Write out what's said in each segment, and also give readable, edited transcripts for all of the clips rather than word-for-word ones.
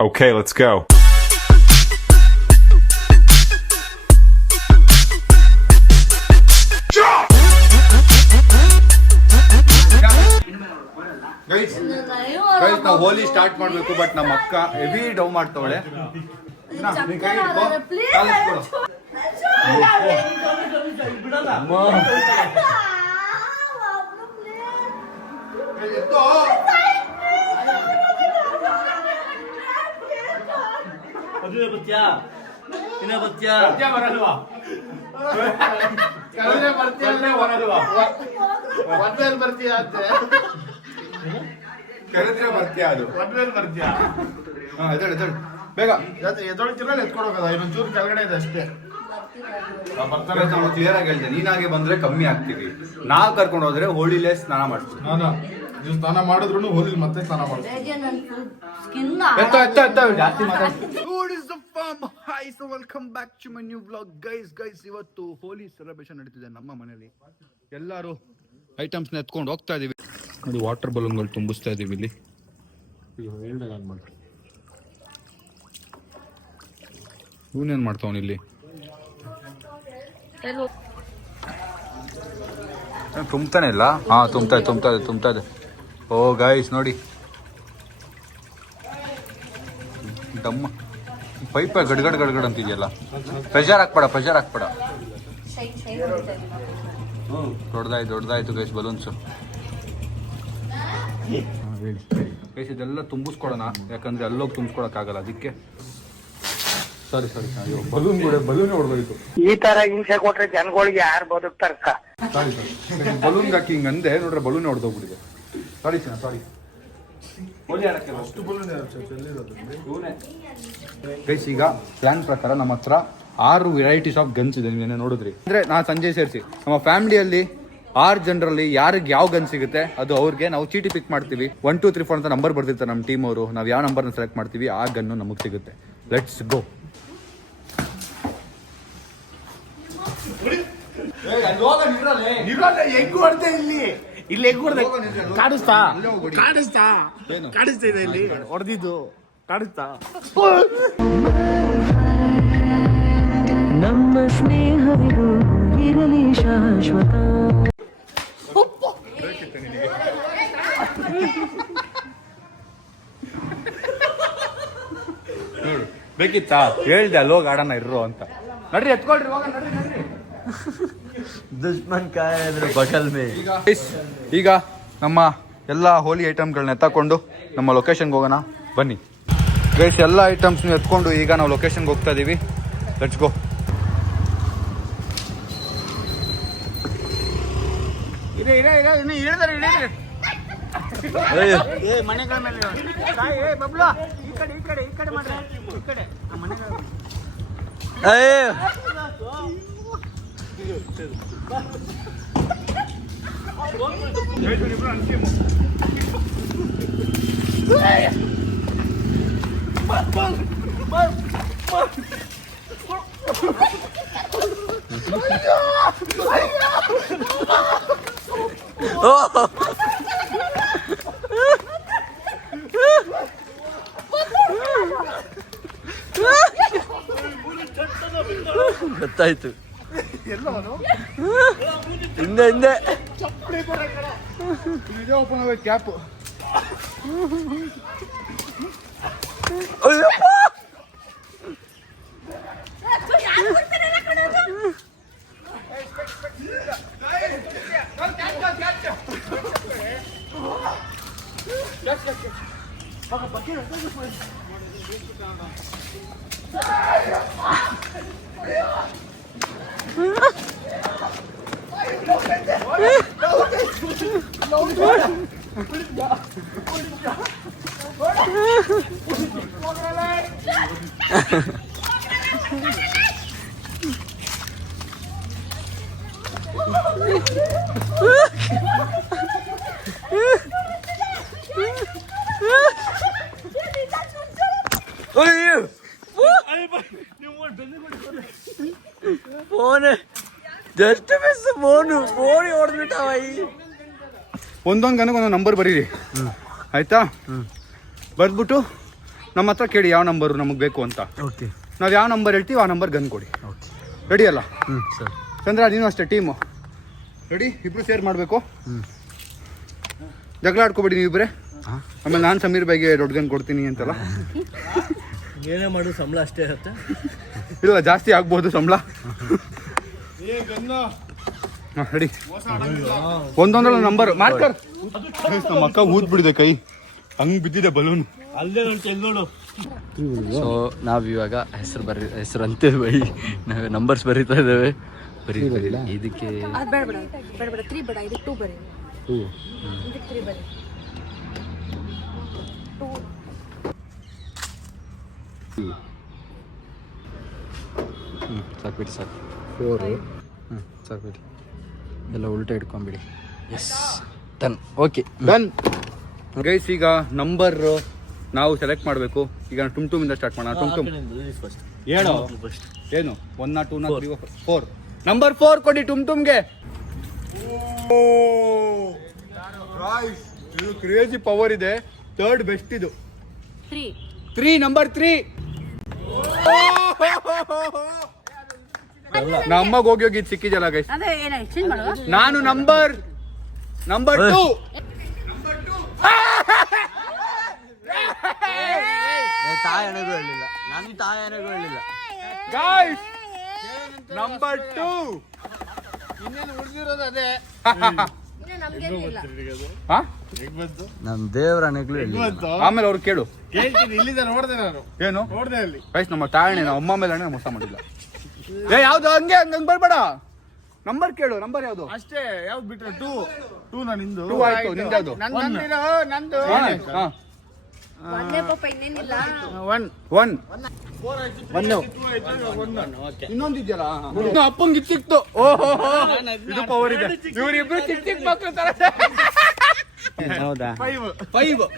Okay, let's go. Guys ನಾವು ಹೋಲಿ start ಮಾಡಬೇಕು, but ನಮ್ಮ ಅಕ್ಕ ಹೆವಿ ಡೌ ಮಾಡ್ತಾವಳೆ. ಕರೆದ್ರೆ ಬರ್ತೀಯ ಅದು ಬರ್ತೀಯ. ಬೇಗ ಎತ್ಕೊಂಡು ಹೋಗೋದ, ಇನ್ನೊಂಚೂರು ಕೆಳಗಡೆ ಇದೆ ಅಷ್ಟೇ. ನಾವು ಕ್ಲಿಯರ್ ಆಗಿ ಹೇಳ್ತೇನೆ, ನೀನಾಗೆ ಬಂದ್ರೆ ಕಮ್ಮಿ ಆಗ್ತೀವಿ, ನಾವ್ ಕರ್ಕೊಂಡು ಹೋದ್ರೆ ಹೋಳಿಲೇ ಸ್ನಾನ ಮಾಡ್ತೀವಿ. ನೀವು ಸ್ನಾನ ಮಾಡಿದ್ರು ಹೋಲಿ ಮತ್ತೆ ಸ್ನಾನ ಮಾಡ್ತೀವಿ. Welcome back to my new vlog. Guys ಇವತ್ತು ಹೋಲಿ ಸೆಲೆಬ್ರೇಷನ್ ನಡೀತಿದೆ ನಮ್ಮ ಮನೇಲಿ. ಎಲ್ಲರೂ ಐಟಮ್ಸ್ ನ ಎತ್ಕೊಂಡು ಹೋಗ್ತಾ ಇದೀವಿ. ನೋಡಿ, ವಾಟರ್ ಬಲೂನ್ಗಳು ತುಂಬಿಸ್ತಾ ಇದೀವಿ ಇಲ್ಲಿ. ಇವನೇನ್ ಮಾಡ್ತಾವನ್ ಇಲ್ಲಿ? ತುಂಬ್ತಾನೆ ಇಲ್ಲ. ಹಾ, ತುಂಬ್ತಾ ಇದೆ. ಓ ಗೈಸ್ ನೋಡಿ, ದಮ್ಮ ಪೈಪ ಗಡ್ಗಡ್ ಅಂತಿದೆಯಲ್ಲ. ಪ್ರೆಷರ್ ಹಾಕ್ಬೇಡ. ದೊಡ್ಡದಾಯ್ತು ಗೈಸ್ ಬಲೂನ್ಸ್. ಗೈಸ್ ಇದೆಲ್ಲ ತುಂಬಿಸ್ಕೊಡೋಣ, ಯಾಕಂದ್ರೆ ಅಲ್ಲೋಗಿ ತುಂಬಿಸ್ಕೊಳಕ್ಕಾಗಲ್ಲ, ಅದಕ್ಕೆ. ಸಾರಿ ಬಲೂನ್ ಹೊಡೆದೋಯ್ತು. ಈ ತರ ಹಿಂಸೆ ಕೊಟ್ರೆ ಜನಗಳಿಗೆ ಯಾರು ಬದುಕ್ತಾರ? ಸಾರಿ ಬಲೂನ್ ಹಾಕಿ ಹಿಂಗ್ ಅಂದೆ, ನೋಡ್ರೆ ಬಲೂನ್ ಹೊಡೆದೋಗ್ಬಿಟ್ಟಿದೆ. ಸಾರಿ. ಗೈಸ್ ಈಗ ಪ್ಲಾನ್ ಪ್ರಕಾರ ನಮ್ಮ ಹತ್ರ 6 ವೆರೈಟೀಸ್ ಆಫ್ ಗನ್ಸ್ ಇದೆ. ನೀವೇನೇ ನೋಡಿದ್ರಿ ಅಂದ್ರೆ ನಾ ಸಂಜೆ ಸೇರಿಸಿ ನಮ್ಮ ಫ್ಯಾಮಿಲಿಯಲ್ಲಿ 6 ಜನರಲ್ಲಿ ಯಾರಿಗೆ ಯಾವ ಗನ್ ಸಿಗುತ್ತೆ ಅದು ಅವ್ರಿಗೆ ನಾವು ಚೀಟಿ ಪಿಕ್ ಮಾಡ್ತೀವಿ. 1 2 3 4 ಅಂತ ನಂಬರ್ ಬರ್ದಿರ್ತಾರೆ ನಮ್ಮ ಟೀಮ್ ಅವರು. ನಾವು ಯಾವ ನಂಬರ್ನ ಸೆಲೆಕ್ಟ್ ಮಾಡ್ತೀವಿ ಆ ಗನ್ನು ನಮಗೆ ಸಿಗುತ್ತೆ. Let's go. ಇಲ್ಲಿ ಕಾಣಿಸ್ತಾ ಇದೆ, ಇಲ್ಲಿ ಹೊಡೆದಿದ್ದು ಕಾಣಿಸ್ತಾ. ನಮ್ಮ ಸ್ನೇಹವಿದು ಇರಲಿ ಶಾಶ್ವತ. ನೋಡು, ಬೇಕಿತ್ತಾ? ಹೇಳ್ದೆ ಅಲ್ಲೋಗಿ ಆಡೋಣ ಇರೋ ಅಂತ. ನಡ್ರಿ ಎತ್ಕೊಳ್ರಿ, ನಡ್ರಿ. ದುಶ್ಮನ್ ಕಾಯಿದ್ರೆ ಬಗಲ್ ಮೇ. ಈಗ ನಮ್ಮ ಎಲ್ಲ ಹೋಲಿ ಐಟಮ್ಗಳನ್ನ ಎತ್ತಕೊಂಡು ನಮ್ಮ ಲೊಕೇಶನ್ಗೆ ಹೋಗೋಣ ಬನ್ನಿ. ಗೈಸ್ ಎಲ್ಲ ಐಟಮ್ಸ್ನ ಎತ್ಕೊಂಡು ಈಗ ನಾವು ಲೊಕೇಶನ್ಗೆ ಹೋಗ್ತಾ ಇದೀವಿ. Let's go. ಮನೆಗಳ ಮೇಲೆ ಬಬ್ಲು ಈ ಕಡೆ ಮಾಡ್ರೆ ಈ ಕಡೆ ಮನೆಗಳ ಗೊತ್ತಾಯ್ತು. ಹಿಂದೆ ಓಪನ್ ಆಗ ಕ್ಯಾಪ್. ಫೋನು ಹೊಡೆದ್ಬಿಟ್ಟವ ಒಂದೊಂದು ಗನಕ್ಕೆ ಒಂದೊಂದು ನಂಬರ್ ಬರೀರಿ ಆಯ್ತಾ. ಬರ್ದ್ಬಿಟ್ಟು ನಮ್ಮ ಹತ್ರ ಕೇಳಿ ಯಾವ ನಂಬರು ನಮಗೆ ಬೇಕು ಅಂತ. ಓಕೆ, ನಾವು ಯಾವ ನಂಬರ್ ಹೇಳ್ತೀವಿ ಆ ನಂಬರ್ ಗನ್ ಕೊಡಿ. ಓಕೆ, ರೆಡಿ ಅಲ್ಲ ಸರ್. ಚಂದ್ರ ನೀನು ಅಷ್ಟೇ ಟೀಮು ರೆಡಿ. ಇಬ್ರು ಶೇರ್ ಮಾಡಬೇಕು. ಜಗಳ ಆಡ್ಕೊಬೇಡಿ ನೀವಿಬ್ರೆ. ಆಮೇಲೆ ನಾನು ಸಮೀರ್ ಬೈಗೆ ದೊಡ್ಡ ಗನ್ ಕೊಡ್ತೀನಿ ಅಂತಲ್ಲ. ಏನೇ ಮಾಡು ಸಂಬಳ ಅಷ್ಟೇ ಇರುತ್ತೆ. ಇಲ್ಲ ಜಾಸ್ತಿ ಆಗ್ಬೋದು ಸಂಬಳ. ರೆಡಿ. ಒಂದೊಂದಲ್ಲ ನಂಬರ್ ಮಾರ್ಕರ್. ನಮ್ಮ ಅಕ್ಕ ಊದ್ ಬಿಡಿದೆ ಕೈ, ಹಂಗ್ ಬಿದ್ದಿದೆ ಬಲೂನ್. ಸೊ ನಾವಿವಾಗ ಹೆಸರು ಅಂತೆ ಬೈ ನಾವು ನಂಬರ್ಸ್ ಬರೀತಾ ಇದ್ದೇವೆ. ಬರೀ ಇದಕ್ಕೆ ಬೇಡ 3 ಬೇಡ, ಇದು 2 ಬರೀ. 2 ಇದಕ್ಕೆ 3 ಬರೀ. 2 ಸಾಕ್ಬಿಡಿ ಸಾಕು. 4 ಸಾಕ್ಬಿಡಿ. ಎಲ್ಲ ಉಲ್ಟಾ ಇಟ್ಕೊಂಬಿಡಿ. Yes done. Okay done guys. ಈಗ ನಂಬರ್ ನಾವು ಸೆಲೆಕ್ಟ್ ಮಾಡಬೇಕು. ಈಗ ಟುಮ್ ಇಂದ ಸ್ಟಾರ್ಟ್ ಮಾಡೋಣ. ಟುಮ್ ಹೇಳು ಏನು 1 2 3 4. ನಂಬರ್ 4 ಕೊಡಿ ಟುಮ್ಗೆ. ಇದು ಕ್ರೇಜಿ ಪವರ್ ಇದೆ. ಥರ್ಡ್ ಬೆಸ್ಟ್ ಇದು. 3 ನಂಬರ್ 3. ನಮ್ಮಗ್ ಹೋಗಿ ಹೋಗಿ ಸಿಕ್ಕಿದಲ್ಲ ಗೈಸ್. ನಾನು ನಂಬರ್ 2. ತಾಯಣಗೂ ಹೇಳಿಲ್ಲ, ನಾನು ತಾಯಣಗೂ ಹೇಳಿಲ್ಲ ಗಾಯ್ಸ್. ನಂಬರ್ 2 ನಮ್ ದೇವ್ರ ಅಣೆಗಳು ಹೇಳಿಲ್ಲ. ಆಮೇಲೆ ಅವ್ರು ಕೇಳು ನೋಡ್ದೆ ನಾನು ಏನು ನೋಡ್ದೆ ಅಲ್ಲಿ. ಗೈಸ್ ನಮ್ಮ ತಾಯಣೆ ನಮ್ಮ ಅಮ್ಮ ಮೇಲೆ ಅಣ್ಣ ಮೋಸ ಮಾಡಿಲ್ಲ. ಯಾವ್ದು ಹಂಗೆ ಹಂಗ್ ಬರ್ಬೇಡ. ನಂಬರ್ ಕೇಳು. ನಂಬರ್ ಯಾವ್ದು ಅಷ್ಟೇ. ಯಾವ್ದು ಬಿಟ್ರೆ 2 ನಾನು ನಿಂದು 2 ಆಯ್ತು. ನಿಂದು ನಂದು ಒಂದೇ ಪಾಪ ಇನ್ನೇನಿಲ್ಲ. 1 ಇನ್ನೊಂದು ಇದೆಯಲ್ಲ. ಅಪ್ಪಂಗೆ ಸಿಕ್ತು. ಓಹೋ ಇದು ಪವರ್ ಇದೆ. ಇವರಿಬ್ರು ಚಿಕ್ಕ ಚಿಕ್ಕ ಮಕ್ಕಳು ತರ. ಹೌದಾ? 5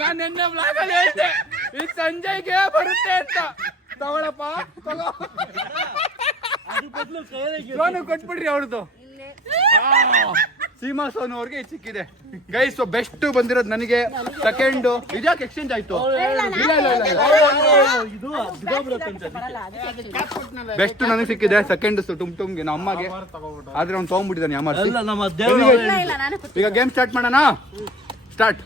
ನಾನು ನಿನ್ನೆ ಬ್ಲಾಗ್ ಅಲ್ಲಿ ಹೇಳಿದ್ದೆ ಇದು ಸಂಜಯ್ಗೆ ಬರುತ್ತೆ ಅಂತ. ತಗೊಳಪ್ಪ ತಗೋ. ಸೋನು ಕೊಟ್ಬಿಡ್ರಿ ಅವ್ರದ್ದು. ಸೀಮಾ ಸೋನು ಅವ್ರಿಗೆ ಸಿಕ್ಕಿದೆ ಗೈಸ್. ಸೊ ಬೆಸ್ಟ್ ಬಂದಿರೋದು ನನಗೆ. ಸೆಕೆಂಡ್ ಇದ್ಯಾಕೆ ಎಕ್ಸ್ಚೇಂಜ್ ಆಯ್ತು? ಬೆಸ್ಟ್ ನನಗೆ ಸಿಕ್ಕಿದೆ. ಸೆಕೆಂಡ್ ಟುಮ್ಗೆ ನಮ್ಮ ಅಮ್ಮಗೆ. ಆದ್ರೆ ಅವ್ನು ತಗೊಂಡ್ಬಿಟ್ಟಿದ್ದಾನೆ ಯಾಮಾರ್ಸಿ. ಈಗ ಗೇಮ್ ಸ್ಟಾರ್ಟ್ ಮಾಡೋಣ. ಸ್ಟಾರ್ಟ್.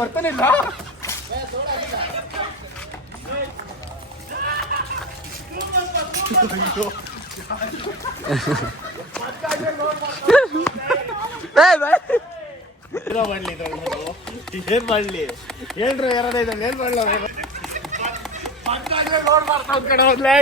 ಬರ್ತಾನೆ ಇಲ್ಲ. ಏನ್ ಮಾಡ್ಲಿ ಹೇಳ್ರಿ. ಎರಡೈದು ಏನ್ ಮಾಡ್ಲ ನೋಡ್ ಮಾಡ್ತಾ ಕಡೆ ಹೋದ್ಲೇ.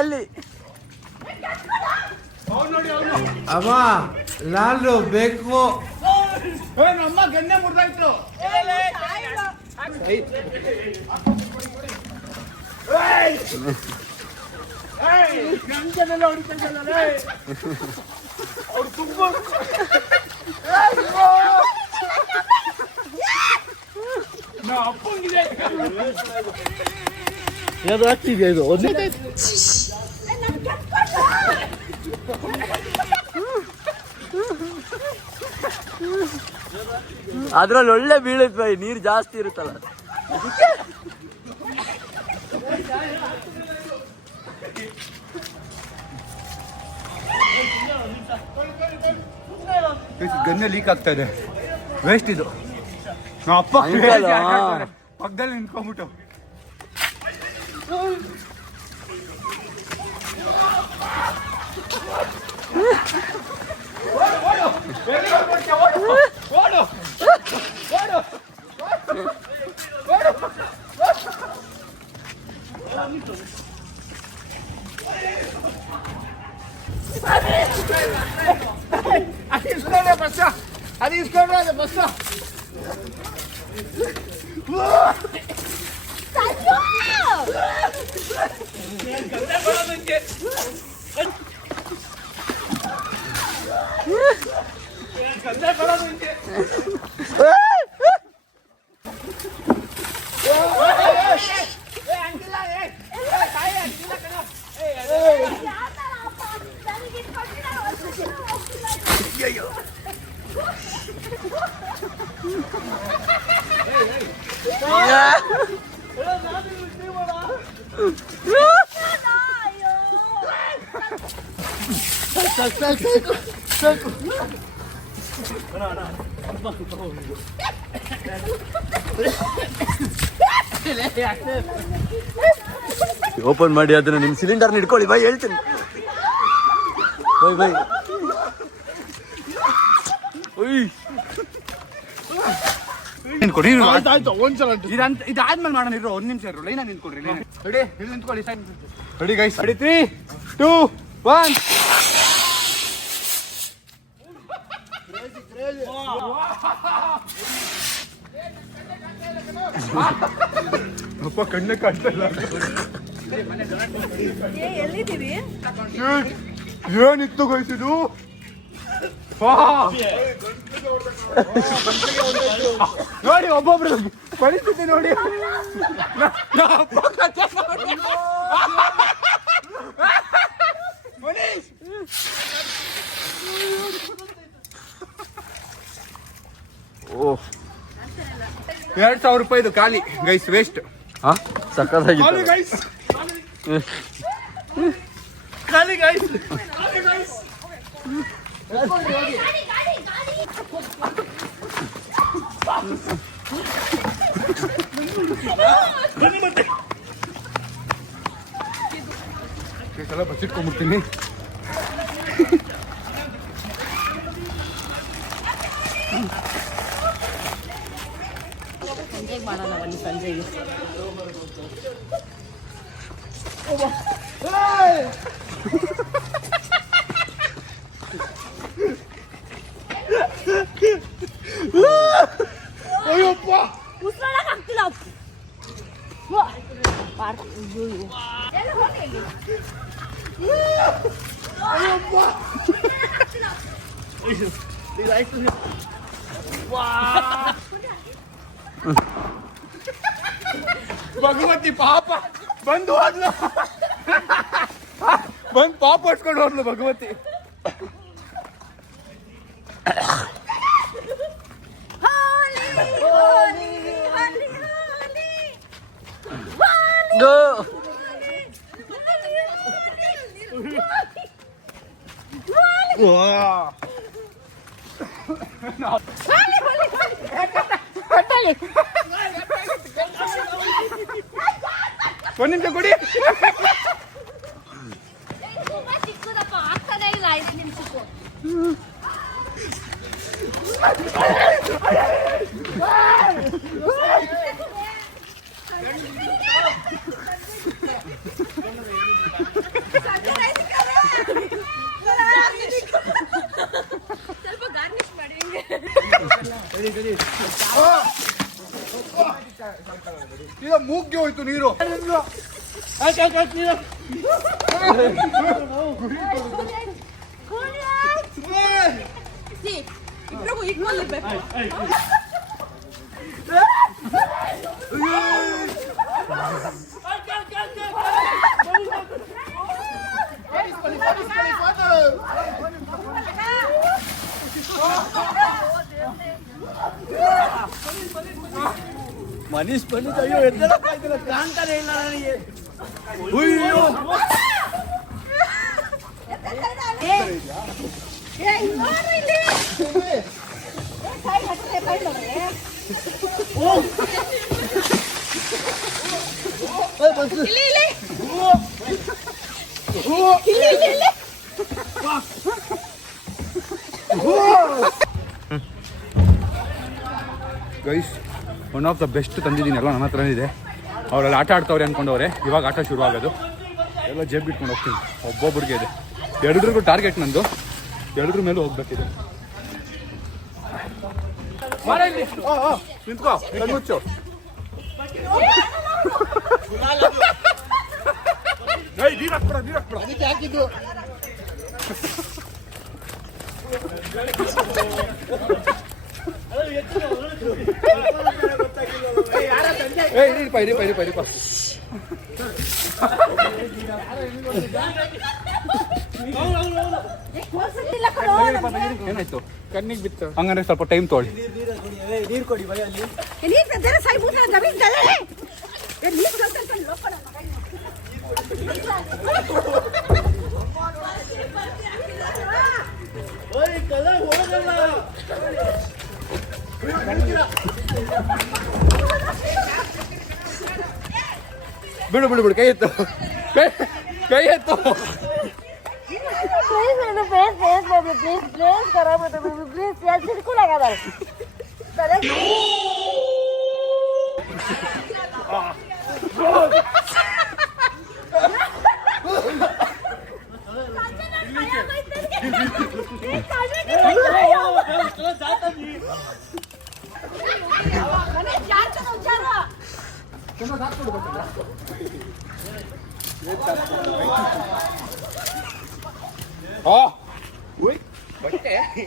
ಅಲ್ಲಿ ಅಮ್ಮ ನಾನು ಬೇಕು. ನಮ್ಮ ಗನ್ನೆ ಮುರಿದಾಯ್ತು. ಅವ್ರು ತುಂಬ ಅಪ್ಪಂಗಿದೆ. ಅದು ಆಗ್ತಿದೆ ಇದು. ಅದ್ರಲ್ಲಿ ಒಳ್ಳೆ ಬೀಳುತ್ತೆ ಬೈ. ನೀರು ಜಾಸ್ತಿ ಇರುತ್ತಲ್ಲ. ಗನ್ನೆ ಲೀಕ್ ಆಗ್ತಾ ಇದೆ. ವೇಸ್ಟ್ ಇದು. ನಾವು ಅಪ್ಪ ಪಕ್ಕದಲ್ಲಿ ನಿಂತ್ಕೊಂಡ್ಬಿಟ್ಟು ಬಸ್ ಅದು ಇಸ್ಕೊಂಡ್ರೆ ಅದು ಬಸ್ ಓಪನ್ ಮಾಡಿ ಅದನ್ನ ನಿಮ್ ಸಿಲಿಂಡರ್ ಹಿಡ್ಕೊಳ್ಳಿ ಬೈ, ಹೇಳ್ತೀನಿ ಬೈ ಬೈ. ನಿಂತ್ಕೊಡಿ ಇದಾದ್ಮೇಲೆ ಮಾಡೋಣ ಇರೋ. ಒಂದ್ ನಿಮಿಷ ಇರೋ, ಲೈನ ನಿಂತ್ಕೊಡ್ರಿ. ರೆಡಿ, ಇಲ್ಲಿ ನಿಂತ್ಕೊಳ್ಳಿ. Ready guys, ready 3, 2, 1. ಅಪ್ಪ ಕಣ್ಣೆ ಕಾಣ್ತಾ ಇಲ್ಲ. ಎಲ್ಲಿದ್ದೀವಿ? ಏನಿತ್ತು ಗೈಸ್ ಇದು? ನೋಡಿ ಒಬ್ಬೊಬ್ರು ಪರಿಸ್ಥಿತಿ ನೋಡಿ. ಓಹ್, 2,000 ರೂಪಾಯಿದು ಖಾಲಿ ಗೈಸ್, ವೇಸ್ಟ್. ಹಾ, ಸಕ್ಕತ್ತಾಗಿತ್ತು. ಖಾಲಿ ಗೈಸ್. ಸಲ ಬಚ್ಚಿಟ್ಕೊಂಡ್ಬಿಡ್ತೀನಿ. ಸಂಜೆಗೆ ಮಾಡೋಣ ಬನ್ನಿ, ಸಂಜೆಗೆ. ಅಯ್ಯಪ್ಪ, ಉಸಿರಾಡಕ್ ಆಗ್ತಿಲ್ಲ. ಭಗವತಿ ಪಾಪ ಬಂದು ಹೋದ್ಲು. ಬಂದು ಪಾಪ ಹೊಡ್ಸ್ಕೊಂಡು ಹೋದ್ಲು ಭಗವತಿ. ಒಂದ್ ನಿಮಿಷ ಕೊಡಿ. ಚಿಕ್ಕದಪ್ಪ ಆಗ್ತಾನೆ ಇಲ್ಲ 5 ನಿಮಿಷಕ್ಕೂ. ಸ್ವಲ್ಪ ಗಾರ್ನಿಶ್ ಮಾಡಿ. ಈಗ ಮೂಗ್ಗೆ ಹೋಯ್ತು ನೀರು. ಇಬ್ರಿಗೂ ಈಕ್ವಲ್ ಇರ್ಬೇಕು. ಮನೀಶ್ ಬಂದಿದ್ದು ಅಯ್ಯೋ ಎದ್ದಲ್ಲ ಕಾಣ್ತಾನೆ ಇಲ್ಲ ನನಗೆ. Guys, one of the best ತಂದಿದ್ದೀನಿ, ಎಲ್ಲ ನನ್ನ ಹತ್ರನೇ ಇದೆ. ಅವರೆಲ್ಲ ಆಟ ಆಡ್ತವ್ರೆ ಅಂದ್ಕೊಂಡವ್ರೆ. ಇವಾಗ ಆಟ ಶುರು ಆಗೋದು. ಎಲ್ಲ ಜೇಬ್ ಇಟ್ಕೊಂಡು ಹೋಗ್ತೀನಿ. ಒಬ್ಬೊಬ್ರಿಗೆ ಇದೆ. 2 ಟಾರ್ಗೆಟ್ ನಂದು. 2 ಮೇಲೂ ಹೋಗ್ಬೇಕಿದೆ. ನಿಂತ್ಕೋ ಕಣ್ಮುಚ್ಚು. ಅದಕ್ಕೆ ಹಾಕಿದ್ದು. ಇರಿಪ್ಪ. ಏನಾಯ್ತು? ಕಣ್ಣಿಗೆ ಬಿತ್ತು. ಹಂಗಂದ್ರೆ ಸ್ವಲ್ಪ ಟೈಮ್ ತೊಗೊಳ್ಳಿ. ನೀರು ಕೊಡಿ ಬರೀ ಅಲ್ಲಿ. ಬಿಡು ಕೈ ಎತ್ತು. ಕೈ ಎತ್ತು.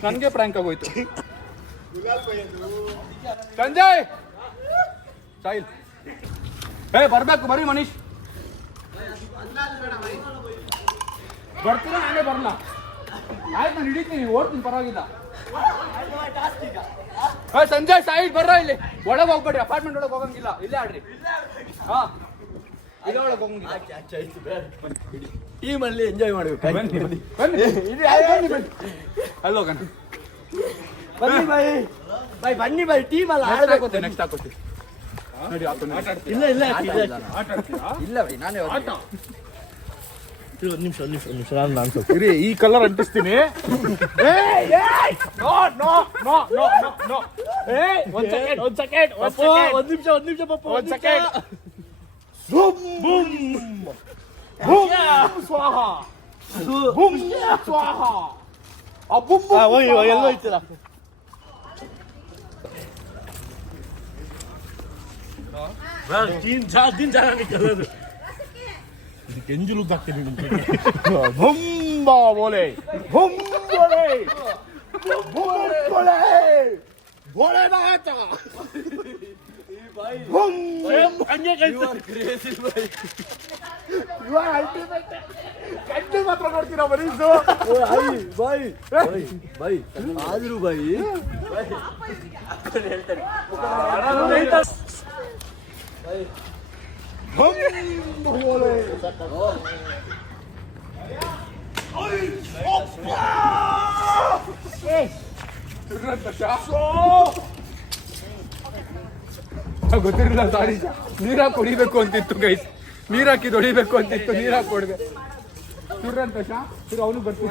ನನ್ಗೆ ಪ್ರ್ಯಾಂಕ್ ಆಗೋಯ್ತು. ಸಂಜಯ್ ಸಾಯಿಲ್ ಬರ್ಬೇಕು. ಬರೀ ಮನೀಶ್ ಬರ್ತೀರಾ? ನಾನೇ ಬರಲ್ಲ. ಆಯ್ತು, ನಾನು ಹಿಡಿತೀನಿ, ಓಡ್ತೀನಿ, ಪರವಾಗಿಲ್ಲ. ಸಂಜಯ್ ಸಾಯಿಲ್ ಬರ್ರ ಇಲ್ಲಿ. ಒಳಗೆ ಹೋಗ್ಬೇಡಿ, ಅಪಾರ್ಟ್ಮೆಂಟ್ ಒಳಗೆ ಹೋಗಂಗಿಲ್ಲ. ಇಲ್ಲೇ ಆಡ್ರಿ. ಹಾ, ಇಲ್ಲೇ ಒಳಗೆ ಹೋಗಂಗಿಲ್ಲ. ಟೀಮಲ್ಲಿ ಎಂಜಾಯ್ ಮಾಡ್ಬೇಕು. ಬನ್ನಿ ಅಲ್ಲಿ ಹೋಗೋಣ. ಬನ್ನಿ ಬನ್ನಿ ಬೈ ಟೀಮ್ ಅಲ್ಲ. ನೆಕ್ಸ್ಟ್ ಹಾಕೋತೀವಿ ನೋಡಿ. ಇಲ್ಲ ಇಲ್ಲ ಬೈ, ನಾನೇ ಒಂದು ನಿಮಿಷ ನಾನು ಇರಿ, ಈ ಕಲರ್ ಅಂಟಿಸ್ತೀನಿ. ಒಂದ್ ನಿಮಿಷ ಪಪ್ಪ. ಎಲ್ಲ ಐತಲ್ಲ. ದಿನ ಜನ ಕೆಂಜುಲು ಹಾಕ್ತೀನಿ. ಭುಂಬಾ ಬೋಲೆ ಭುಂಬೋಲೆ ಬೋಲೆ ಬೋಲೆ ಬಾತ ಹಂಗೆ ಕಟ್ಟಿ ಮಾತ್ರ ನೋಡ್ತೀರಾ ಮರೀಸು. ಬೈ ಆದ್ರೂ ಬೈ ಹೇಳ್ತಾರೆ. ಗೊತ್ತಿರಲಿಲ್ಲ. ಸಾರಿ, ನೀರಾಕಿ ಹೊಡಿಬೇಕು ಅಂತಿತ್ತು ಗೈಸ್. ನೀರಾಕಿ ಹೊಡಿಬೇಕು ಅಂತಿತ್ತು, ನೀರಾಕಿ ಹೊಡೆದೆ. ಸುರಂತ ಅವನು ಬರ್ತೀನಿ.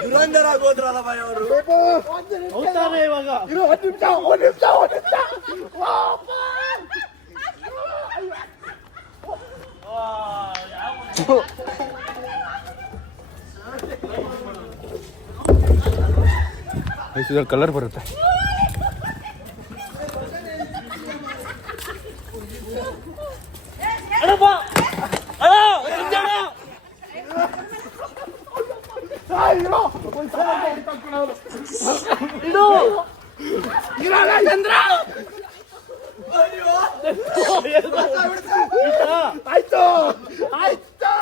ದುರಂಧರ ಆಗೋದ್ರಲ್ಲ ಬಾಯ್ ಅವರು. ಇವಾಗ ಕಲರ್ ಬರುತ್ತೆ. ಆಯ್ತು ಆಯ್ತು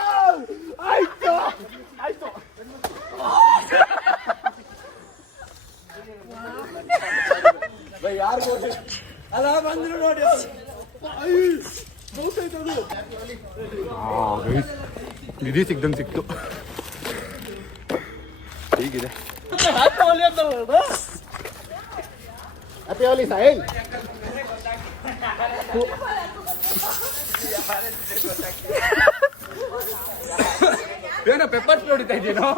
ಆಯ್ತು ಆಯ್ತು. ಯಾರು ಅಲ್ಲ ಬಂದ್ರು ನೋಡಿ. ನಿಧಿ ಸಿಕ್ದಂಗೆ ಸಿಕ್ತು. ಹೀಗಿದೆ ಏನೋ ಪೆಪ್ಪರ್ ಸ್ಪ್ರೇ ಹೊಡಿತಾ ಇದ್ದೀನೋ.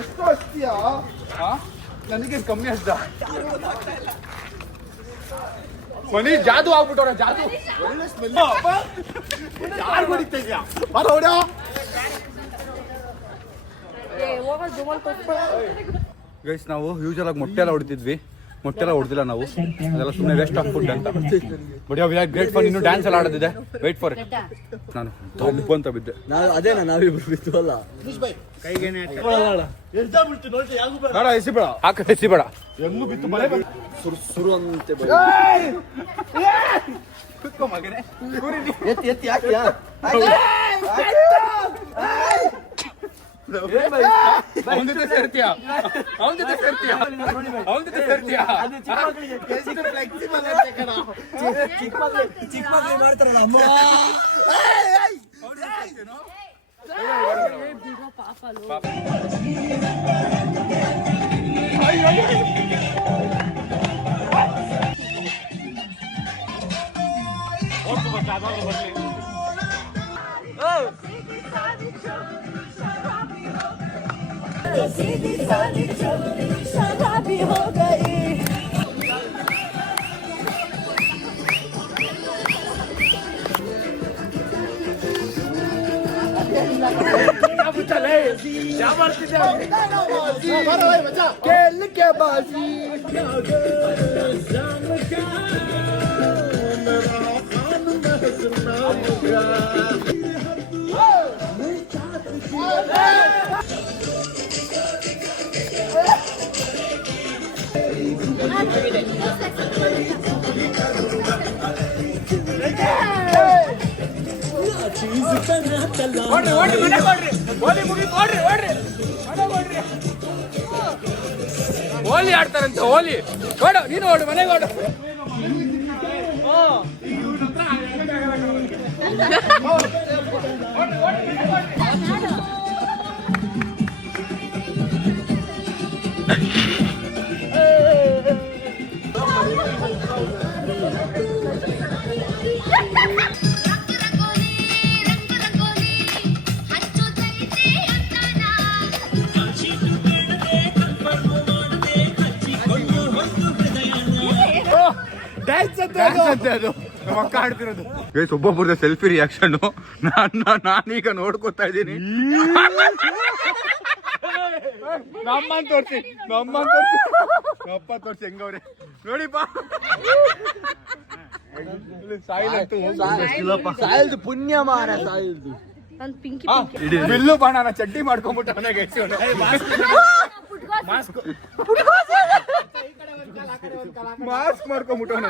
ಎಷ್ಟು ಹಚ್ತೀಯಾ? ನನಗೆ ಕಮ್ಮಿ ಹಚ್ದ. ಮನಿ ಜಾದು ಆಗ್ಬಿಟ್ಟವ್ರ, ಜಾದು. ಯಾರು ಹೊಡಿತಾ ಇದೆಯಾ? ಗೈಸ್, ನಾವು ಯೂಶಲ್ ಆಗಿ ಮೊಟ್ಟೆ ಎಲ್ಲ ಹೊಡಿತಿದ್ವಿ. ಮೊಟ್ಟೆ ಎಲ್ಲ ಹೊಡೆದಿಲ್ಲ ನಾವು, ಅದೆಲ್ಲ ಸುಮ್ಮನೆ ವೇಸ್ಟ್ ಆಫ್ ಫುಡ್ ಅಂತ. But we are great for. ಇನ್ನು ಡ್ಯಾನ್ಸ್ ಎಲ್ಲ ಆಡೋದಿದೆ, ವೆಯ್ಟ್ ಫಾರ್ ಇಟ್. ನಾನು ತಪ್ಪು ಅಂತ ಬಿದ್ದೆ. ನಾವಿಬ್ರು ಬಿತ್ತುವಲ್ಲ. ಬೇಡ, ಎಸಿಬೇಡ, ಹಾಕ ಎಸಿಬೇಡ. ಸುರು ಅಂತೆ ಮಗನೇ, ಎತ್ತಿ ಎತ್ತಿ ಹಾಕ್ಯಾ? ಅವನ ಜೊತೆ ಸೇರ್ತೀಯ, ಅವನ ಜೊತೆ ಸೇರ್ತೀಯ, ಅವನ ಜೊತೆ ಸೇರ್ತೀಯ. ಚಿಕ್ಕ ಮಕ್ಳು ಮಾಡ್ತಾರಲ್ಲ ಅಮ್ಮ. शराबी हो गई. खेल के बाजी ಹೋಲಿ ಆಡ್ತಾರಂತೆ, ಹೋಲಿ. ಓಡು ನೀನು, ಓಡು ಮನೆಗೆ ಓಡು. ನಮ್ಮ ಅಕ್ಕ ಆಡ್ತಿರೋದು. ಗೈಸ್, ಒಬ್ಬೊಬ್ಬರದ ಸೆಲ್ಫಿ ರಿಯಾಕ್ಷನ್ ನಾನೀಗ ನೋಡ್ಕೊತಾ ಇದ್ದೀನಿ. ನಮ್ಮನ್ ತೋರ್ಸಿ, ಅಪ್ಪ ತೋರ್ಸಿ ಹೆಂಗವ್ರೆ ನೋಡಿಪ್ಪ. ಸಾಯಲ್ದು ಪುಣ್ಯ ಮಾರ, ಸಾಯಲ್ದು. ನಾನು ಪಿಂಕಿ ಬಿಲ್ಲು ಬಾಣ ಚಡ್ಡಿ ಮಾಡ್ಕೊಂಡ್ಬಿಟ್ಟು ಅವನೇ ಮಾಸ್ಕ್ ಮಾಡ್ಕೊಂಡ್ಬಿಟ್ಟು ಅವನ.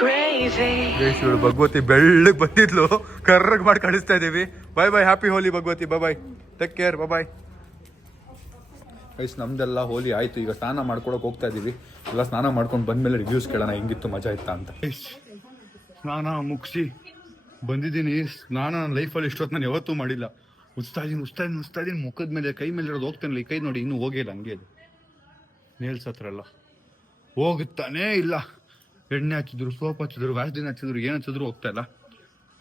ಇವಳು ಭಗವತಿ ಬೆಳ್ಳಗ್ ಬಂದಿದ್ಲು, ಕರ್ರಗ್ ಮಾಡಿ ಕಳಿಸ್ತಾ ಇದೀವಿ. ಬಾಯ್ ಬಾಯ್, ಹ್ಯಾಪಿ ಹೋಲಿ ಭಗವತಿ, ಬಾಯ್ ಬಾಯ್, ಟೇಕ್ ಕೇರ್, ಬಾಯ್. ಗೈಸ್ ನಮ್ದೆಲ್ಲ ಹೋಲಿ ಆಯ್ತು, ಈಗ ಸ್ನಾನ ಮಾಡ್ಕೊಳಕ್ ಹೋಗ್ತಾ ಇದೀವಿ. ಎಲ್ಲ ಸ್ನಾನ ಮಾಡ್ಕೊಂಡು ಬಂದ್ಮೇಲೆ ರಿವ್ಯೂಸ್ ಕೇಳೋಣ ಹೆಂಗಿತ್ತು, ಮಜಾ ಇತ್ತಾ ಅಂತ. ಸ್ನಾನ ಮುಗಿಸಿ ಬಂದಿದ್ದೀನಿ. ಸ್ನಾನ ನನ್ನ ಲೈಫಲ್ಲಿ ಇಷ್ಟೊತ್ತು ನಾನು ಯಾವತ್ತೂ ಮಾಡಿಲ್ಲ. ಉಸ್ತಾ ಇದೀನಿ ಮುಖದ ಮೇಲೆ, ಕೈ ಮೇಲೆ ಇರೋದು ಹೋಗ್ತಾನಿಲ್ಲ. ಈ ಕೈ ನೋಡಿ ಇನ್ನೂ ಹೋಗಿಲ್ಲ, ಹಂಗೆ ಅದು ನೇಲ್ಸ್ ಹತ್ರ ಎಲ್ಲ ಹೋಗುತ್ತಾನೇ ಇಲ್ಲ. ಎಣ್ಣೆ ಹಚ್ಚಿದ್ರು, ಸೋಪ್ ಹಚ್ಚಿದ್ರು, ವ್ಯಾಸ್ಲಿನ್ ಹಚ್ಚಿದ್ರು, ಏನು ಹಚ್ಚಿದ್ರು ಹೋಗ್ತಾ ಇಲ್ಲ.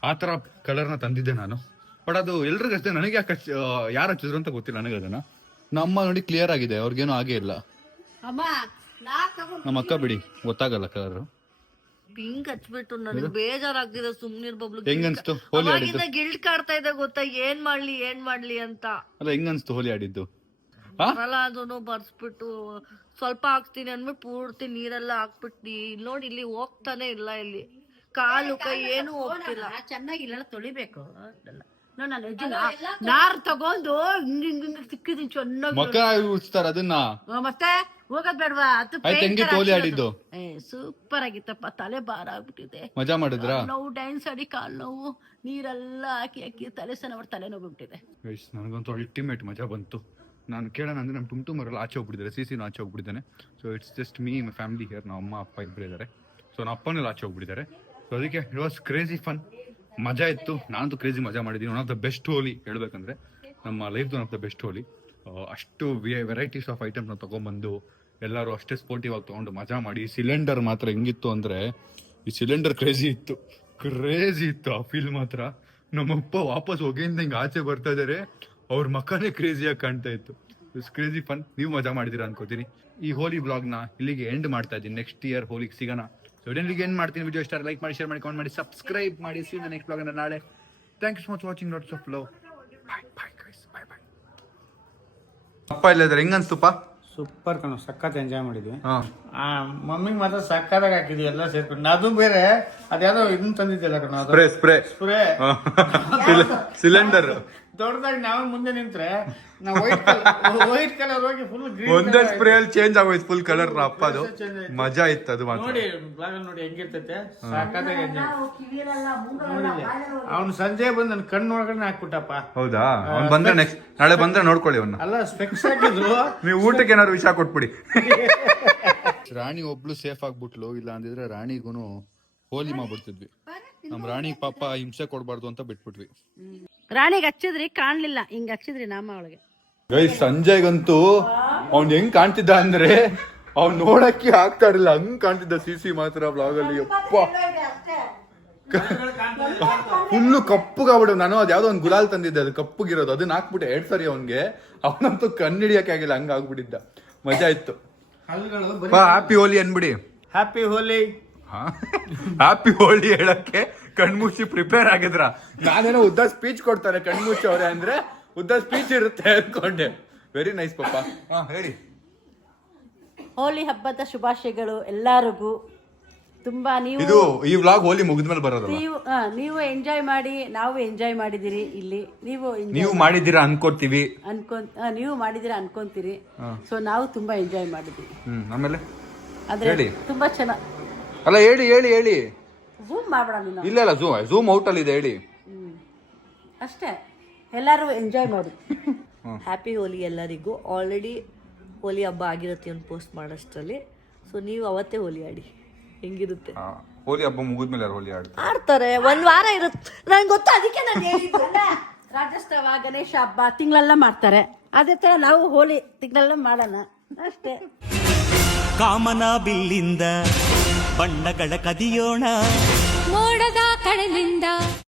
ಆ ಥರ ಕಲರ್ನ ತಂದಿದ್ದೆ ನಾನು. ಬಟ್ ಅದು ಎಲ್ರಿಗೂ ಅಷ್ಟೇ, ನನಗೆ ಯಾಕೆ ಯಾರು ಹಚ್ಚಿದ್ರು ಅಂತ ಗೊತ್ತಿಲ್ಲ ನನಗೆ. ಅದನ್ನ ನಮ್ಮ ನೋಡಿ ಕ್ಲಿಯರ್ ಆಗಿದೆ, ಅವ್ರಿಗೇನು ಆಗೇ ಇಲ್ಲ. ನಮ್ಮ ಅಕ್ಕ ಬಿಡಿ ಗೊತ್ತಾಗಲ್ಲ ಕಲರ್. ಪಿಂಕ್ ಹಚ್ಬಿಟ್ಟು ನನಗೆ ಬೇಜಾರಾಗ್ತಿದೆ. ಸುಮ್ನಿರ್ ಬಬ್ಲು. ಹೆಂಗನ್ಸ್ತು ಹೋಲಿ ಆಡಿದ್ದು? ಗಿಲ್ಟ್ ಕಾಡ್ತಾ ಇದೆ ಗೊತ್ತಾ, ಏನ್ ಮಾಡ್ಲಿ ಅಂತ. ಅಲ್ಲ ಹೆಂಗನ್ಸ್ತು ಹೋಲಿ ಆಡಿದ್ದು? ಅಲ್ಲ ಅದನ್ನು ಬರ್ಸ್ಬಿಟ್ಟು ಸ್ವಲ್ಪ ಹಾಕ್ತೀನಿ ಅಂದ್ಬಿಟ್ಟು ಪೂರ್ತಿ ನೀರೆಲ್ಲ ಹಾಕ್ಬಿಟ್ಟು ನೋಡಿ ಇಲ್ಲಿ ಹೋಗ್ತಾನೆ ಇಲ್ಲ. ಇಲ್ಲಿ ಕಾಲು ಕೈ ಏನು ಹೋಗ್ತಿಲ್ಲ. ಚೆನ್ನಾಗಿ ಇಲ್ಲೆಲ್ಲ ತೊಳಿಬೇಕು. ನಾರ್ ತಗೊಂಡು ಹಿಂಗ್ ಸಿಕ್ಕಿದೀನಿ ಚೆನ್ನಾಗಿ. ಮಕ್ಕ ಉಚ್ತಾರ ಅದನ್ನ ಮತ್ತೆ ಹೋಗೋದ್ ಬೇಡವಾ? ಹೋಲಿ ಆಡಿದ್ದು ಸೂಪರ್ ಆಗಿತ್ತಪ್ಪ. ತಲೆ ಭಾರ ಆಗ್ಬಿಟ್ಟಿದೆ. ಮಜಾ ಮಾಡಿದ್ರ? ನೋವು ಡ್ಯಾನ್ಸ್ ಆಡಿ ಕಾಲ್ ನೋವು, ನೀರೆಲ್ಲ ಹಾಕಿ ತಲೆ ಸ್ನಾನ ಮಾಡಿ ತಲೆ ನೋವು ಬಿಟ್ಟಿದೆ. ನನಗಂತೂ ಅಲ್ಟಿಮೇಟ್ ಮಜಾ ಬಂತು. ನಾನು ಕೇಳೋಣ ಅಂದ್ರೆ ನಮ್ಮ ಟುಮ್ಟುಮರೆಲ್ಲ ಆಚೆ ಹೋಗ್ಬಿಟ್ಟಿದ್ದಾರೆ, ಸಿಸಿನೂ ಆಚೆ ಹೋಗ್ಬಿಟ್ಟಿದ್ದಾನೆ. So it's just me my family here. ನಮ್ಮ ಅಮ್ಮ ಅಪ್ಪ ಇಬ್ಬರು ಇದ್ದಾರೆ. ಸೊ ನಮ್ಮ ಅಪ್ಪನೆಲ್ಲ ಆಚೆ ಹೋಗ್ಬಿಟ್ಟಿದ್ದಾರೆ. ಸೊ ಅದಕ್ಕೆ ಇಟ್ ವಾಸ್ ಕ್ರೇಜಿ ಫನ್, ಮಜಾ ಇತ್ತು. ನಾನಂತೂ ಕ್ರೇಜಿ ಮಜಾ ಮಾಡಿದ್ದೀನಿ. One of the best Holi ಹೇಳ್ಬೇಕಂದ್ರೆ ನಮ್ಮ life one of the best Holi. ಅಷ್ಟು ವೆರೈಟೀಸ್ ಆಫ್ ಐಟಮ್ನ ತೊಗೊಂಬಂದು ಎಲ್ಲರೂ ಅಷ್ಟೇ ಸ್ಪೋರ್ಟಿವ್ ಆಗಿ ತೊಗೊಂಡು ಮಜಾ ಮಾಡಿ. ಸಿಲಿಂಡರ್ ಮಾತ್ರ ಹೆಂಗಿತ್ತು ಅಂದರೆ, ಈ ಸಿಲಿಂಡರ್ ಕ್ರೇಜಿ ಇತ್ತು ಆ ಫೀಲ್ ಮಾತ್ರ. ನಮ್ಮಪ್ಪ ವಾಪಸ್ ಹೊಗೆಯಿಂದ ಹಿಂಗೆ ಆಚೆ ಬರ್ತಾ ಇದ್ದಾರೆ, ಅವ್ರ ಮಕ್ಕನೇ ಕ್ರೇಜಿಯಾಗಿ ಕಾಣ್ತಾ ಇತ್ತು. It's crazy fun. ನೀವು ಮಜಾ ಮಾಡಿದ್ದೀರಾ ಅನ್ಕೋತೀನಿ. ಈ ಹೋಲಿ ಬ್ಲಾಗ್ನ ಇಲ್ಲಿಗೆ ಎಂಡ್ ಮಾಡ್ತಾ ಇದ್ದೀನಿ. ನೆಕ್ಸ್ಟ್ ಇಯರ್ ಹೋಲಿಗೆ ಸಿಗೋಣ. ಸೊ ಇಲ್ಲಿಗೆ ಎಂಡ್ ಮಾಡ್ತೀನಿ. ವಿಡಿಯೋ ಇಷ್ಟ ಲೈಕ್ ಮಾಡಿ, ಶೇರ್ ಮಾಡಿ, ಕಾಮೆಂಟ್ ಮಾಡಿ, ಸಬ್ಸ್ಕ್ರೈಬ್ ಮಾಡಿ. ಸಿ ನೆಕ್ಸ್ಟ್ ಬ್ಲಾಗ್ ನಾಳೆ. Thank you so much watching. Lots of love. Bye guys, bye. ಅಪ್ಪ ಇಲ್ಲದ್ರೆ ಹೆಂಗನ್ಸ್ತುಪ್ಪ? ಸೂಪರ್ ಕಣ, ಸಖತ್ ಎಂಜಾಯ್ ಮಾಡಿದ್ವಿ. ಮಮ್ಮಿಗೆ ಮಾತ್ರ ಸಕ್ಕತ್ತಾಗಿ ಹಾಕಿದ್ವಿ ಎಲ್ಲ ಸೇರ್ಕೊಂಡು. ಅದು ಬೇರೆ ಅದ್ಯಾವ್ದೋ ಇದನ್ನ ತಂದಿದ್ದಿಲ್ಲ ಕಣ, ಸ್ಪ್ರೇ ಸಿಲಿಂಡರ್ ದೊಡ್ಡದಾಗಿ. ನಾವು ಮುಂದೆ ನಿಂತ್ರೆ ನಾವು ವೈಟ್ ಕಲರ್ ಹೋಗಿ ಫುಲ್ ಗ್ರೀನ್, ಒಂದೇ ಸ್ಪ್ರೇ ಅಲ್ಲಿ ಚೇಂಜ್ ಆಗೋಯ್ತು ಫುಲ್ ಕಲರ್. ಅಪ್ಪ ಅದು ಮಜಾ ಇತ್ತು. ಅದು ನೋಡಿ ಬ್ಲಾಗ್ ಅಲ್ಲಿ ನೋಡಿ ಹೆಂಗಿರ್ತೈತೆ, ಸಖತ್ತಾಗಿ ಎಂಜಾಯ್. ಅವ್ನು ಸಂಜೆ ಬಂದು ನನ್ನ ಕಣ್ಣು ನೋಡ್ಕೊಂಡು ಹಾಕ್ಬಿಟ್ಟಪ್ಪ. ಹೌದಾ? ಅವ್ನು ಬಂದ್ರೆ ನೆಕ್ಸ್ಟ್ ನಾಳೆ ಬಂದ್ರೆ ನೋಡ್ಕೊಳ್ಳಿ ಅವನ್ನ. ಅಲ್ಲ ಸ್ಪೆಕ್ಸ್ ಹಾಕಿದ್ರು. ನೀವು ಊಟಕ್ಕೆ ಏನಾದ್ರು ವಿಷಯ ಕೊಟ್ಬಿಡಿ. ರಾಣಿ ಒಬ್ಳು ಸೇಫ್ ಆಗ್ಬಿಟ್ಲು, ಇಲ್ಲ ಅಂದಿದ್ರೆ ರಾಣಿಗೂ ಹೋಲಿ ಮಾಡ್ಬಿಡ್ತಿದ್ವಿ. ನಮ್ ರಾಣಿ ಪಾಪ ಹಿಂಸೆ ಕೊಡ್ಬಾರ್ದು ಅಂತ ಬಿಟ್ಬಿಟ್ವಿ. ರಾಣಿಗೆ ಹಚ್ಚಿದ್ರಿ ಕಾಣ್ಲಿಲ್ಲ, ಹಿಂಗ್ ಹಚ್ಚಿದ್ರಿ ನಾಮ ಅವಳಿಗೆ. ಗೈಸ್ ಸಂಜಯ್ಗಂತೂ ಅವ್ನ್ ಹೆಂಗ್ ಕಾಣ್ತಿದ್ದ ಅಂದ್ರೆ, ಅವ್ನ್ ನೋಡಕ್ಕೆ ಆಗ್ತಾ ಇರಲಿಲ್ಲ, ಹಂಗ್ ಕಾಣ್ತಿದ್ದ. ಸಿಸಿ ಮಾತ್ರ ಬ್ಲಾಗ್ ಅಲ್ಲಿ ಅಪ್ಪ ಫುಲ್ಲು ಕಪ್ಪುಗಾಗ್ಬಿಡು. ನಾನು ಅದ್ ಯಾವ್ದೋ ಒಂದ್ ಗುಲಾಲ್ ತಂದಿದ್ದೆ, ಅದು ಕಪ್ಪುಗಿರೋದು, ಅದನ್ನ ಹಾಕ್ಬಿಟ್ಟೆ 2 ಸರಿ ಅವ್ನ್ಗೆ. ಅವನಂತೂ ಕಣ್ಣಿಡಿಯಕ್ಕೆ ಆಗಿಲ್ಲ, ಹಂಗ ಆಗ್ಬಿಟ್ಟಿದ್ದ. ಮಜಾ ಇತ್ತು. ಹ್ಯಾಪಿ ಹೋಲಿ ಅನ್ಬಿಡಿ. ಹ್ಯಾಪಿ ಹೋಲಿ. ಹ್ಯಾಪಿ ಹೋಲಿ ಹೇಳಕ್ಕೆ ಕಣ್ಮುಚ್ಚಿ ಪ್ರಿಪೇರ್ ಆಗಿದ್ರ. ನಾನೇನೋ ಉದ್ದ ಸ್ಪೀಚ್ ಕೊಡ್ತಾರೆ ಕಣ್ಮುಚ್ಚಿ ಅವ್ರೆ ಅಂದ್ರೆ, ಉದ್ದ ಸ್ಪೀಚ್ ಇರುತ್ತೆ ಅನ್ಕೊಂಡೆ. ವೆರಿ ನೈಸ್ ಪಾಪ. ಹೇಳಿ. ಹೋಲಿ ಹಬ್ಬದ ಶುಭಾಶಯಗಳು ಎಲ್ಲರಿಗೂ. ತುಂಬಾ ಇದು ಈ ವ್ಲಾಗ್ ಹೋಲಿ ಮುಗಿದ್ಮೇಲೆ ಬರೋದು. ನೀವು ಎಂಜಾಯ್ ಮಾಡಿ, ನಾವು ಎಂಜಾಯ್ ಮಾಡಿದಿರಿ ಇಲ್ಲಿ. ನೀವು ಮಾಡಿದ್ದೀರಾ ಅನ್ಕೋತೀವಿ, ನೀವು ಮಾಡಿದಿರಾ ಅನ್ಕೊಂತೀರಿ. ಸೊ ನಾವು ತುಂಬಾ ಎಂಜಾಯ್ ಮಾಡಿದ್ವಿ. ಆಮೇಲೆ ಆದ್ರೆ ತುಂಬಾ ಚೆನ್ನಾಗಿ. ಅಲ್ಲ ಹೇಳಿ. ಝೂಮ್ ಮಾಡ್ಬೇಡ ನೀನು. ಇಲ್ಲ ಝೂಮ್ ಔಟ್ ಅಲ್ಲಿ ಇದೆ, ಹೇಳಿ. ಅಷ್ಟೇ, ಎಲ್ಲರೂ ಎಂಜಾಯ್ ಮಾಡಿ. ಹ್ಯಾಪಿ ಹೋಲಿ ಎಲ್ಲರಿಗೂ. ಆಲ್ರೆಡಿ ಹೋಲಿ ಹಬ್ಬ ಆಗಿರುತ್ತೆ ಒಂದು ಪೋಸ್ಟ್ ಮಾಡೋಷ್ಟರಲ್ಲಿ. ಸೊ ನೀವು ಅವತ್ತೇ ಹೋಲಿ ಆಡಿ, ಹೆಂಗಿರುತ್ತೆ. ಹೋಲಿ ಹಬ್ಬ ಮುಗಿದ್ಮೇಲೆ ಹೋಲಿ ಆಡ್ತಾರೆ, 1 ವಾರ ಇರುತ್ತೆ. ನಂಗೆ ಗೊತ್ತು, ಅದಕ್ಕೆ ನಾನು ಹೇಳಿದ್ದು. ರಾಜ್ಯೋತ್ಸವ, ಗಣೇಶ ಹಬ್ಬ ತಿಂಗಳೆಲ್ಲ ಮಾಡ್ತಾರೆ. ಅದೇ ತರ ನಾವು ಹೋಲಿ ತಿಂಗಳೆಲ್ಲ ಮಾಡೋಣ ಅಷ್ಟೇ. ಕಾಮನ ಬಿಲ್ಲಿಂದ ಬಣ್ಣಗಳ ಕದಿಯೋಣ, ಮೋಡದ ಕಡಲಿಂದ